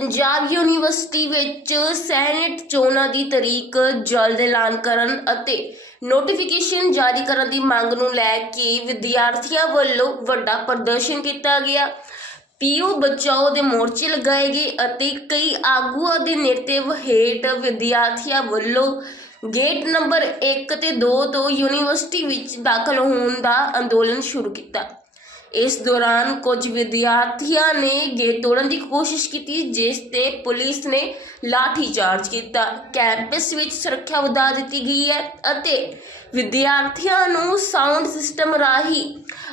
Punjab university ਵਿੱਚ senate ਚੋਣਾਂ ਦੀ ਤਰੀਕ ਜਲਦ ਐਲਾਨ ਕਰਨ ਅਤੇ ਨੋਟੀਫਿਕੇਸ਼ਨ ਜਾਰੀ ਕਰਨ ਦੀ ਮੰਗ ਨੂੰ ਲੈ ਕੇ ਵਿਦਿਆਰਥੀਆਂ ਵੱਲੋਂ ਵੱਡਾ ਪ੍ਰਦਰਸ਼ਨ ਕੀਤਾ ਗਿਆ। ਪੀਓ ਬਚਾਓ ਦੇ ਮੋਰਚੇ ਲਗਾਏ ਗਏ ਅਤੇ ਕਈ ਆਗੂਆਂ ਦੇ ਨੇਤਵ ਹੇਠ ਵਿਦਿਆਰਥੀਆਂ ਵੱਲੋਂ ਗੇਟ ਨੰਬਰ 1 ਤੇ 2 ਤੋਂ ਯੂਨੀਵਰਸਿਟੀ ਵਿੱਚ ਦਾਖਲ ਹੋਣ ਦਾ ਅੰਦੋਲਨ ਸ਼ੁਰੂ ਕੀਤਾ। ਇਸ ਦੌਰਾਨ ਕੁਝ ਵਿਦਿਆਰਥੀਆਂ ਨੇ ਗੇਟ ਤੋੜਨ ਦੀ ਕੋਸ਼ਿਸ਼ ਕੀਤੀ, ਜਿਸ ਤੇ ਪੁਲਿਸ ਨੇ ਲਾਠੀਚਾਰਜ ਕੀਤਾ। ਕੈਂਪਸ ਵਿੱਚ ਸੁਰੱਖਿਆ ਵਧਾ ਦਿੱਤੀ ਗਈ ਹੈ ਅਤੇ ਵਿਦਿਆਰਥੀਆਂ ਨੂੰ ਸਾਊਂਡ ਸਿਸਟਮ ਰਾਹੀਂ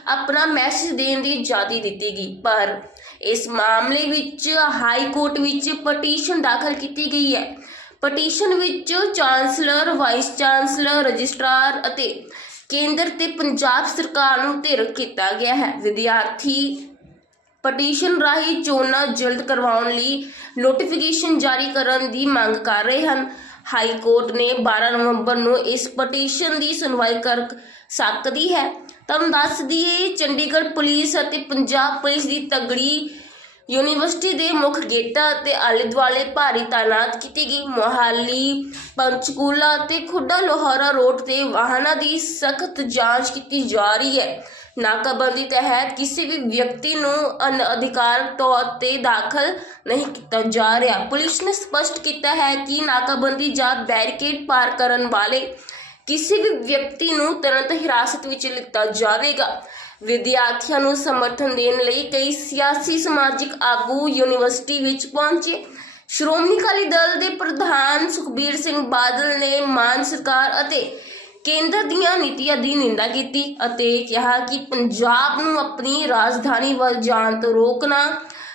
ਆਪਣਾ ਮੈਸੇਜ ਦੇਣ ਦੀ ਆਜ਼ਾਦੀ ਦਿੱਤੀ ਗਈ। ਪਰ ਇਸ ਮਾਮਲੇ ਵਿੱਚ ਹਾਈ ਕੋਰਟ ਵਿੱਚ ਪਟੀਸ਼ਨ ਦਾਖਲ ਕੀਤੀ ਗਈ ਹੈ। ਪਟੀਸ਼ਨ ਵਿੱਚ ਚਾਂਸਲਰ, ਵਾਈਸ ਚਾਂਸਲਰ, ਰਜਿਸਟਰਾਰ ਅਤੇ ਕੇਂਦਰ ਤੇ ਪੰਜਾਬ ਸਰਕਾਰ ਨੂੰ ਧਿਰ ਕੀਤਾ ਗਿਆ ਹੈ। ਵਿਦਿਆਰਥੀ ਪਟੀਸ਼ਨ ਰਾਹੀਂ ਚੋਣਾਂ ਜਲਦ ਕਰਵਾਉਣ ਲਈ ਨੋਟੀਫਿਕੇਸ਼ਨ ਜਾਰੀ ਕਰਨ ਦੀ ਮੰਗ ਕਰ ਰਹੇ ਹਨ। ਹਾਈ ਕੋਰਟ ਨੇ 12 ਨਵੰਬਰ ਨੂੰ ਇਸ ਪਟੀਸ਼ਨ ਦੀ ਸੁਣਵਾਈ ਕਰ ਸਕਦੀ ਹੈ। ਤੁਹਾਨੂੰ ਦੱਸ ਦਈਏ, ਚੰਡੀਗੜ੍ਹ ਪੁਲਿਸ ਅਤੇ ਪੰਜਾਬ ਪੁਲਿਸ ਦੀ ਤਗੜੀ ਯੂਨੀਵਰਸਿਟੀ ਦੇ ਮੁੱਖ ਗੇਟਾਂ ਅਤੇ ਆਲੇ ਦੁਆਲੇ ਭਾਰੀ ਤਾਇਨਾਤ ਕੀਤੀ ਗਈ। ਮੋਹਾਲੀ, ਪੰਚਕੂਲਾ ਅਤੇ ਖੁੱਡਾ ਲੋਹਾਰਾ ਰੋਡ ਤੇ ਵਾਹਨਾਂ ਦੀ ਸਖਤ ਜਾਂਚ ਕੀਤੀ ਜਾ ਰਹੀ ਹੈ। ਨਾਕਾਬੰਦੀ ਤਹਿਤ ਕਿਸੇ ਵੀ ਵਿਅਕਤੀ ਨੂੰ ਅਨਅਧਿਕਾਰਕ ਤੌਰ ਤੇ ਦਾਖਲ ਨਹੀਂ ਕੀਤਾ ਜਾ ਰਿਹਾ। ਪੁਲਿਸ ਨੇ ਸਪਸ਼ਟ ਕੀਤਾ ਹੈ ਕਿ ਨਾਕਾਬੰਦੀ ਜਾਂ ਬੈਰੀਕੇਡ ਪਾਰ ਕਰਨ ਵਾਲੇ ਕਿਸੇ ਵੀ ਵਿਅਕਤੀ ਨੂੰ ਤੁਰੰਤ ਹਿਰਾਸਤ ਵਿੱਚ ਲਿੱਤਾ ਜਾਵੇਗਾ। ਵਿਦਿਆਰਥੀਆਂ ਨੂੰ ਸਮਰਥਨ ਦੇਣ ਲਈ ਕਈ ਸਿਆਸੀ ਸਮਾਜਿਕ ਆਗੂ ਯੂਨੀਵਰਸਿਟੀ ਵਿੱਚ ਪਹੁੰਚੇ। ਸ਼੍ਰੋਮਣੀ ਅਕਾਲੀ ਦਲ ਦੇ ਪ੍ਰਧਾਨ ਸੁਖਬੀਰ ਸਿੰਘ ਬਾਦਲ ਨੇ ਮਾਨ ਸਰਕਾਰ ਅਤੇ ਕੇਂਦਰ ਦੀਆਂ ਨੀਤੀਆਂ ਦੀ ਨਿੰਦਾ ਕੀਤੀ ਅਤੇ ਕਿਹਾ ਕਿ ਪੰਜਾਬ ਨੂੰ ਆਪਣੀ ਰਾਜਧਾਨੀ ਵੱਲ ਜਾਣ ਤੋਂ ਰੋਕਣਾ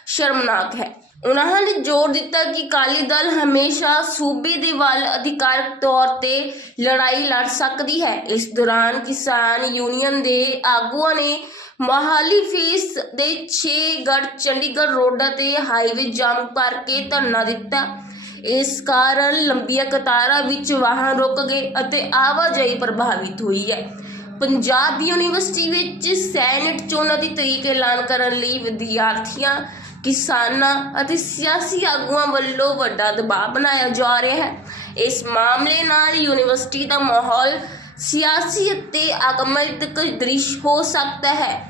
ਸ਼ਰਮਨਾਕ ਹੈ। ਉਨ੍ਹਾਂ ਨੇ ਜ਼ੋਰ ਦਿੱਤਾ ਕਿ ਅਕਾਲੀ ਦਲ ਹਮੇਸ਼ਾ ਸੂਬੇ ਦੇ ਵੱਲ ਅਧਿਕਾਰਕ ਤੌਰ ਤੇ ਲੜਾਈ ਲੜ ਸਕਦੀ ਹੈ। ਇਸ ਦੌਰਾਨ ਕਿਸਾਨ ਯੂਨੀਅਨ ਦੇ ਆਗੂਆਂ ਨੇ ਮੋਹਾਲੀ ਫੇਸ ਦੇ 6 ਗੜ ਚੰਡੀਗੜ੍ਹ ਰੋਡਾਂ ਤੇ ਹਾਈਵੇ ਜਾਮ ਕਰਕੇ ਧਰਨਾ ਦਿੱਤਾ। ਇਸ ਕਾਰਨ ਲੰਬੀਆਂ ਕਤਾਰਾਂ ਵਿੱਚ ਵਾਹਨ ਰੁਕ ਗਏ ਅਤੇ ਆਵਾਜਾਈ ਪ੍ਰਭਾਵਿਤ ਹੋਈ ਹੈ। ਪੰਜਾਬ ਯੂਨੀਵਰਸਿਟੀ ਵਿੱਚ ਸੈਨੇਟ ਚੋਣਾਂ ਦੀ ਤਰੀਕ ਐਲਾਨ ਕਰਨ ਲਈ ਵਿਦਿਆਰਥੀਆਂ ਕਿਸਾਨਾਂ ਅਤੇ ਸਿਆਸੀ ਆਗੂਆਂ ਵੱਲੋਂ ਵੱਡਾ ਦਬਾਅ ਬਣਾਇਆ ਜਾ ਰਿਹਾ ਹੈ। ਇਸ ਮਾਮਲੇ ਨਾਲ ਯੂਨੀਵਰਸਿਟੀ ਦਾ ਮਾਹੌਲ ਸਿਆਸੀ ਅਤੇ ਆਗਮਿਕ ਦ੍ਰਿਸ਼ ਹੋ ਸਕਦਾ ਹੈ।